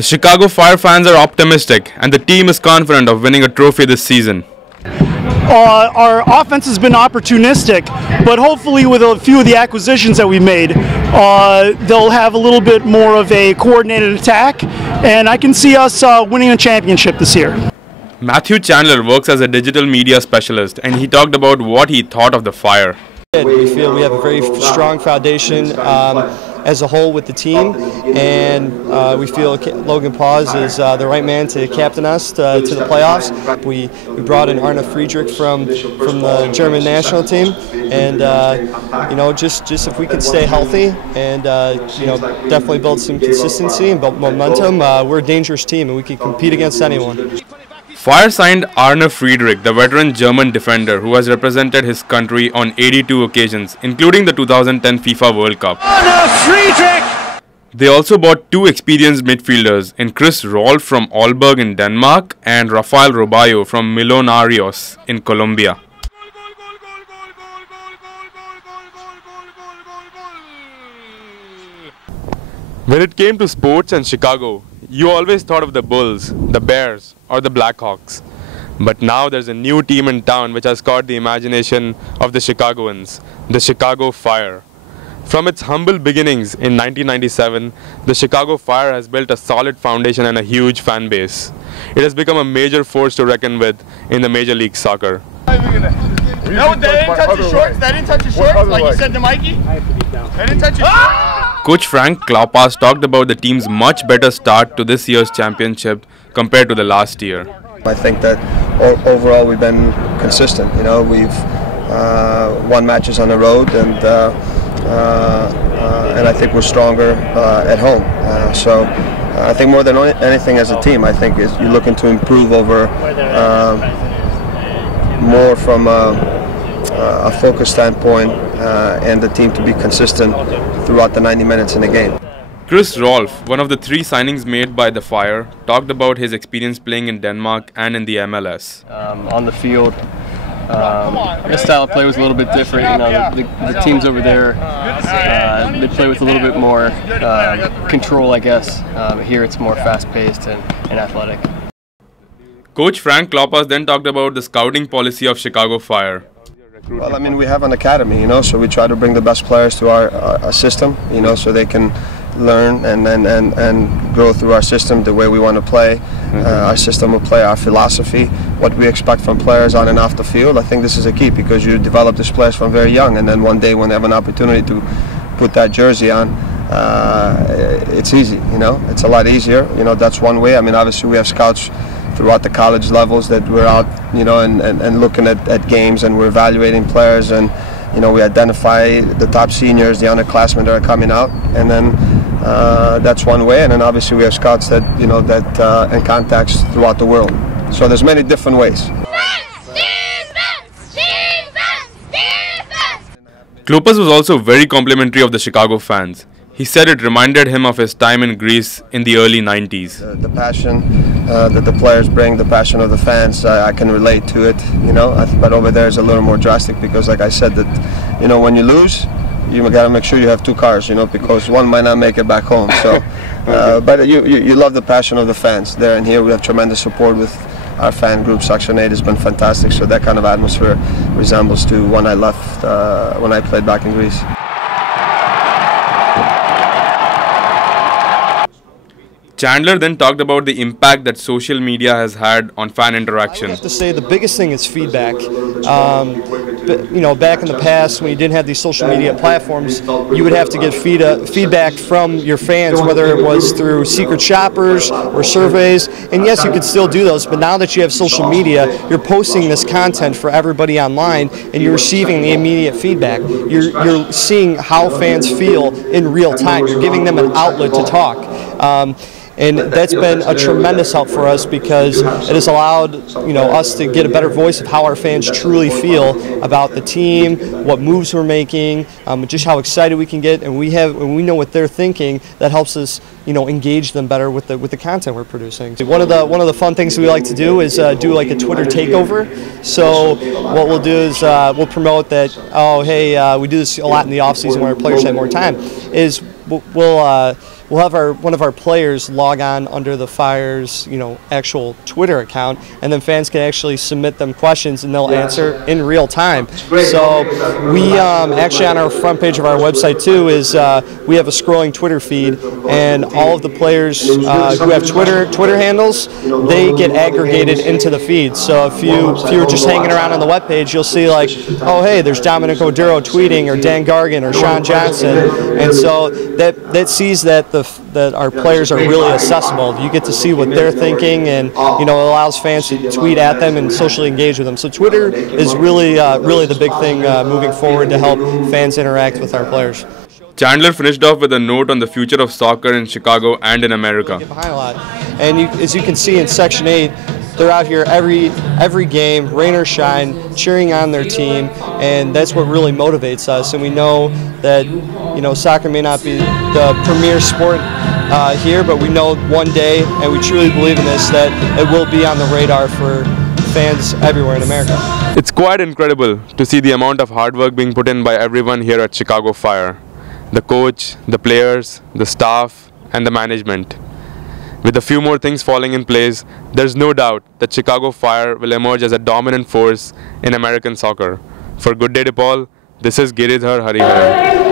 The Chicago Fire fans are optimistic and the team is confident of winning a trophy this season. Our offense has been opportunistic, but hopefully with a few of the acquisitions that we made, they'll have a little bit more of a coordinated attack, and I can see us winning a championship this year. Matthew Chandler works as a digital media specialist and he talked about what he thought of the Fire. We feel we have a very strong foundation as a whole with the team, and we feel Logan Paus is the right man to captain us to the playoffs. We brought in Arne Friedrich from the German national team, and just if we can stay healthy and definitely build some consistency and build momentum, we're a dangerous team and we can compete against anyone. Fire signed Arne Friedrich, the veteran German defender who has represented his country on 82 occasions, including the 2010 FIFA World Cup. Arne Friedrich! They also bought two experienced midfielders in Chris Rolf from Aalborg in Denmark and Rafael Roballo from Millonarios in Colombia. When it came to sports and Chicago, you always thought of the Bulls, the Bears, or the Blackhawks. But now there's a new team in town which has caught the imagination of the Chicagoans, the Chicago Fire. From its humble beginnings in 1997, the Chicago Fire has built a solid foundation and a huge fan base. It has become a major force to reckon with in the Major League Soccer. No, they didn't touch his shorts. They didn't touch his shorts, like you said to Mikey. They didn't touch his shorts. Coach Frank Klopas talked about the team's much better start to this year's championship compared to the last year. I think that overall we've been consistent. We've won matches on the road, and I think we're stronger at home. So I think more than anything as a team, I think you're looking to improve over more from a focus standpoint and the team to be consistent throughout the 90 minutes in the game. Chris Rolf, one of the three signings made by the Fire, talked about his experience playing in Denmark and in the MLS. On the field, the style of play was a little bit different. The teams over there, they play with a little bit more control, I guess. Here it's more fast-paced and athletic. Coach Frank Klopas then talked about the scouting policy of Chicago Fire. Well, we have an academy, so we try to bring the best players to our system, so they can learn and grow through our system the way we want to play. Our system will play, our philosophy, what we expect from players on and off the field. I think this is a key because you develop these players from very young, and then one day when they have an opportunity to put that jersey on, it's easy, it's a lot easier. That's one way. Obviously we have scouts throughout the college levels that we're out, and looking at games, and we're evaluating players, and we identify the top seniors, the underclassmen that are coming out, and then that's one way. And then obviously we have scouts that and contacts throughout the world. So there's many different ways. Klopas was also very complimentary of the Chicago fans. He said it reminded him of his time in Greece in the early 90s. The passion that the players bring, the passion of the fans, I can relate to it, but over there is a little more drastic because, like I said, that when you lose, you got to make sure you have two cars, because one might not make it back home. So, but you love the passion of the fans there and here. We have tremendous support with our fan group. Section 8 has been fantastic, so that kind of atmosphere resembles to when I left, when I played back in Greece. Chandler then talked about the impact that social media has had on fan interaction. I have to say the biggest thing is feedback. Back in the past when you didn't have these social media platforms, you would have to get feedback from your fans, whether it was through secret shoppers or surveys. And yes, you could still do those, but now that you have social media, you're posting this content for everybody online, and you're receiving the immediate feedback. You're seeing how fans feel in real time. You're giving them an outlet to talk. And that's been a tremendous help for us because it has allowed us to get a better voice of how our fans truly feel about the team, what moves we're making, just how excited we can get, and we know what they're thinking. That helps us engage them better with the content we're producing. One of the fun things we like to do is do like a Twitter takeover. So what we'll do is we'll promote that. Oh, hey, we do this a lot in the off season when our players have more time. Is we'll we'll have one of our players log on under the Fire's actual Twitter account, and then fans can actually submit them questions and they'll answer in real time. So we actually on our front page of our website too is we have a scrolling Twitter feed, and all of the players who have Twitter handles, they get aggregated into the feed. So if you were just hanging around on the webpage, you'll see like, oh hey, there's Dominic Oduro tweeting, or Dan Gargan, or Sean Johnson, and so that sees that our players are really accessible. You get to see what they're thinking, and it allows fans to tweet at them and socially engage with them. So Twitter is really the big thing moving forward to help fans interact with our players. Chandler finished off with a note on the future of soccer in Chicago and in America. Get behind a lot, and as you can see in Section 8. They're out here every game, rain or shine, cheering on their team, and that's what really motivates us. And we know that soccer may not be the premier sport here, but we know one day, and we truly believe in this, that it will be on the radar for fans everywhere in America. It's quite incredible to see the amount of hard work being put in by everyone here at Chicago Fire. The coach, the players, the staff, and the management. With a few more things falling in place, there's no doubt that Chicago Fire will emerge as a dominant force in American soccer. For Good Day DePaul, this is Giridhar Hariharan.